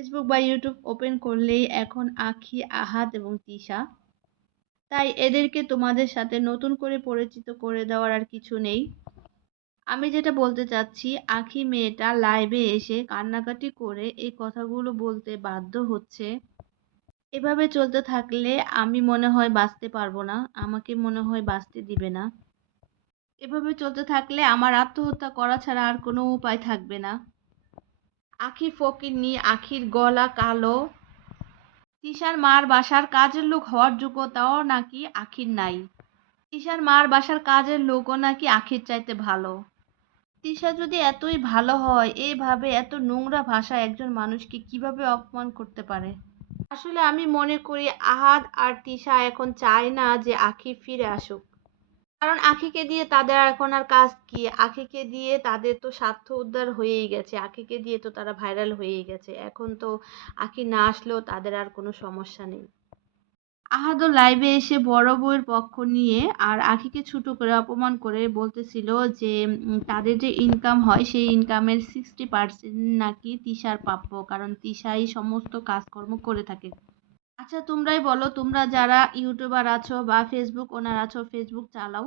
Facebook বা YouTube open করলেই এখন আঁখি, আহাদ এবং তিশা। তাই এদেরকে তোমাদের সাথে নতুন করে পরিচিত করে দেওয়ার আর কিছু নেই। আমি যেটা বলতে চাচ্ছি, আঁখি মেয়েটা লাইভে এসে কান্নাকাটি করে এই কথাগুলো বলতে বাধ্য হচ্ছে। এভাবে চলতে থাকলে আমি মনে হয় বাঁচতে পারবো না। আমাকে মনে হয় বাঁচতে দিবে না। এভাবে চলতে থাকলে আমার আত্মহত্যা করা ছাড়া আর কোনো উপায় থাকবে না। আঁখি ফকিন্নি, আঁখির গলা কালো। তিশার মার বাসার কাজের লোক হওয়ার যোগ্যতাও নাকি আঁখির নাই। তিশার মার বাসার কাজের লোকও নাকি আঁখির চাইতে ভালো। তিশা যদি এতই ভালো হয়, এইভাবে এত নোংরা ভাষায় একজন মানুষকে কিভাবে অপমান করতে পারে? আসলে আমি মনে করি আহাদ আর তিশা এখন চায় না যে আঁখি ফিরে আসুক। কারণ আঁখিকে দিয়ে তাদের এখন আর কাজ কি? আঁখিকে দিয়ে তাদের তো স্বার্থ উদ্ধার হয়েই গেছে। আঁখিকে দিয়ে তো তারা ভাইরাল হয়েই গেছে। এখন তো আঁখি না আসলেও তাদের আর কোনো সমস্যা নেই। আহাদও লাইভে এসে বড় বউয়ের পক্ষ নিয়ে আর আঁখিকে ছোট করে অপমান করে বলতেছিল যে তাদের যে ইনকাম হয় সেই ইনকামের 60% নাকি তিশার প্রাপ্য, কারণ তিশাই সমস্ত কাজকর্ম করে থাকে। আচ্ছা তোমরাই বলো, তোমরা যারা ইউটিউবার আছো বা ফেসবুক ওনার আছো, ফেসবুক চালাও,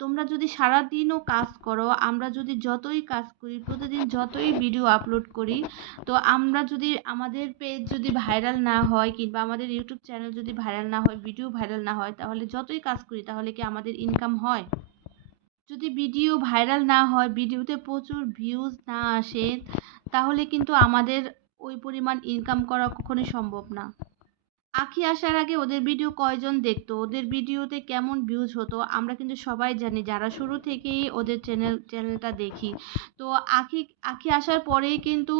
তোমরা যদি সারাদিনও কাজ করো, আমরা যদি যতই কাজ করি, প্রতিদিন যতই ভিডিও আপলোড করি, তো আমরা যদি আমাদের পেজ যদি ভাইরাল না হয় কিংবা আমাদের ইউটিউব চ্যানেল যদি ভাইরাল না হয়, ভিডিও ভাইরাল না হয়, তাহলে যতই কাজ করি তাহলে কি আমাদের ইনকাম হয়? যদি ভিডিও ভাইরাল না হয়, ভিডিওতে প্রচুর ভিউজ না আসে, তাহলে কিন্তু আমাদের ওই পরিমাণ ইনকাম করা কখনোই সম্ভব না। আঁখি আসার আগে ওদের ভিডিও কয়জন দেখতো, ওদের ভিডিওতে কেমন ভিউজ হতো, আমরা কিন্তু সবাই জানি যারা শুরু থেকেই ওদের চ্যানেলটা দেখি। তো আঁখি আঁখি আসার পরেই কিন্তু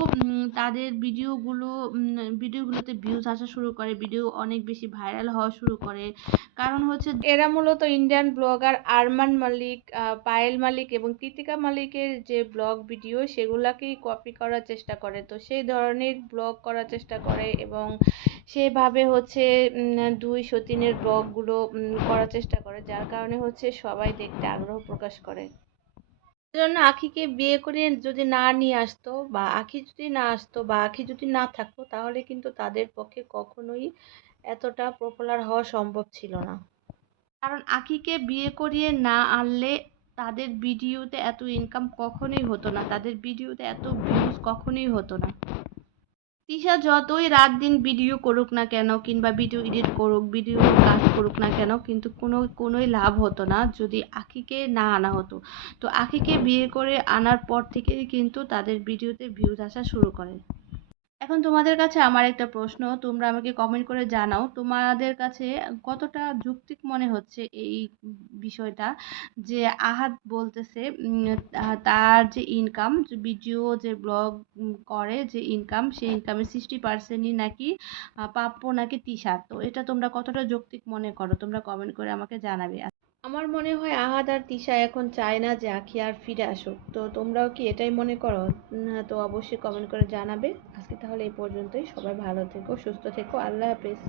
তাদের ভিডিওগুলোতে ভিউজ আসা শুরু করে, ভিডিও অনেক বেশি ভাইরাল হওয়া শুরু করে। কারণ হচ্ছে এরা মূলত ইন্ডিয়ান ব্লগার আরমান মালিক, পায়েল মালিক এবং কৃতিকা মালিকের যে ব্লগ ভিডিও সেগুলাকেই কপি করার চেষ্টা করে। তো সেই ধরনের ব্লগ করার চেষ্টা করে এবং সেভাবে হচ্ছে ২ সতীনের ব্লগগুলো করার চেষ্টা করে, যার কারণে হচ্ছে সবাই দেখতে আগ্রহ প্রকাশ করে। এজন্য আঁখিকে বিয়ে করে যদি না নিয়ে আসতো বা আঁখি যদি না আসতো বা আঁখি যদি না থাকতো, তাহলে কিন্তু তাদের পক্ষে কখনোই এতটা পপুলার হওয়া সম্ভব ছিল না। কারণ আঁখিকে বিয়ে করিয়ে না আনলে তাদের ভিডিওতে এত ইনকাম কখনোই হতো না, তাদের ভিডিওতে এত ভিউজ কখনোই হতো না। তিশা যতই রাত দিন ভিডিও করুক না কেন কিংবা ভিডিও এডিট করুক, ভিডিও কাজ করুক না কেন, কিন্তু কোনোই লাভ হতো না যদি আঁখিকে না আনা হতো। তো আঁখিকে বিয়ে করে আনার পর থেকেই কিন্তু তাদের ভিডিওতে ভিউজ আসা শুরু করে। এখন তোমাদের কাছে আমার একটা প্রশ্ন, তোমরা আমাকে কমেন্ট করে জানাও তোমাদের কাছে কতটা যৌক্তিক মনে হচ্ছে এই বিষয়টা, যে আহাদ বলতেছে তার যে ইনকাম, যে ভিডিও যে ব্লগ করে যে ইনকাম, সেই ইনকামের 60%ই নাকি প্রাপ্য নাকি তিশার। তো এটা তোমরা কতটা যৌক্তিক মনে করো, তোমরা কমেন্ট করে আমাকে জানাবে। আমার মনে হয় আহাদ আর তিশা এখন চায় না যে আঁখি আর ফিরে আসুক। তো তোমরাও কি এটাই মনে করো? তো অবশ্যই কমেন্ট করে জানাবে। আজকে তাহলে এই পর্যন্তই। সবাই ভালো থেকো, সুস্থ থেকো। আল্লাহ হাফেজ।